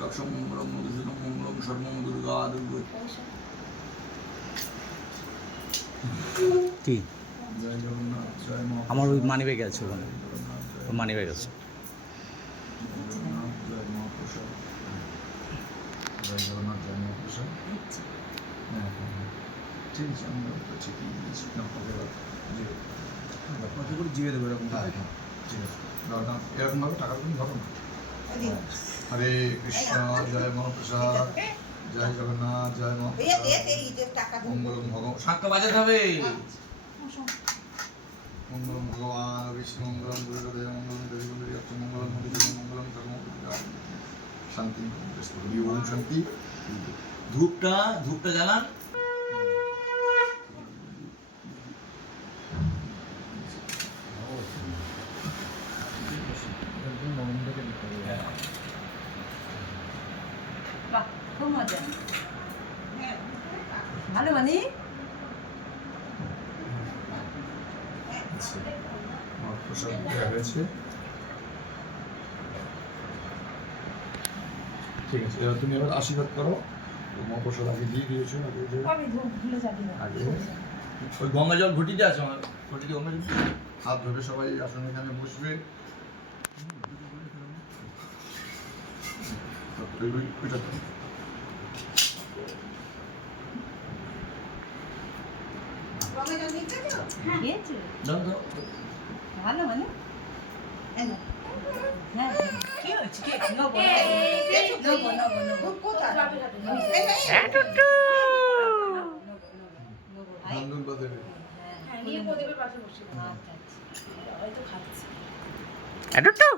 লক্ষ্মণ মঙ্গলম মধুসূদন মঙ্গলম সর্বম দুর্গা দুর্গা। কি জয় জগন্নাথ জয় মা। আমার ওই মানি ব্যাগ আছে ওখানে, মানি ব্যাগ আছে। জগন্নাথ জয় মা প্রসাদ। জয় জগন্নাথ জয় মা প্রসাদ। হ্যাঁ হ্যাঁ ঠিক আছে, আমি ঠিকই দিয়েছি। কত করে জিগে দেবো এরকম? হ্যাঁ হ্যাঁ ঠিক আছে, এরকমভাবে টাকাগুলো ধরো না। হরে কৃষ্ণ জয় মহাপ্রসাদ, জয় জগন্নাথ জয় মহাপ্রসাদ। মঙ্গলম ভগবান শাঁখটা বাজাতে হবে। মঙ্গলম ভগবান বিষ্ণু মঙ্গলম গুরুদেব মঙ্গলম দেবী মন্দির মঙ্গলম মধুসূদন মঙ্গলম সর্বমঙ্গল শান্তি ওম শান্তি। ধূপটা জ্বালান। বাহ, খুব মজা। ভালো মানে প্রসাদ দেওয়া হয়েছে। ঠিক আছে, এবার তুমি এবার আশীর্বাদ করো। মহাপ্রসাদ আগে দিয়ে দিয়েছো, আগে ওই গঙ্গা জল ঘটিতে আছে আমার, ঘটিতে গঙ্গা জল। হাত ধরে সবাই আসলে এখানে বসবে। ওইটা তো দাও দাও। ভালো মানে হ্যাঁ কি হচ্ছে কি নবো কোথায় নন্দন বাজারে নিয়ে প্রদীপের পাশে বসে আচ্ছা হয়তো খাচ্ছে এটা তো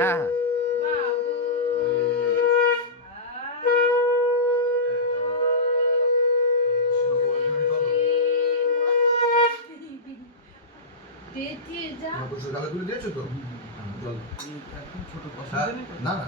হ্যাঁ গালে তুলে দিয়েছো তো জল? না না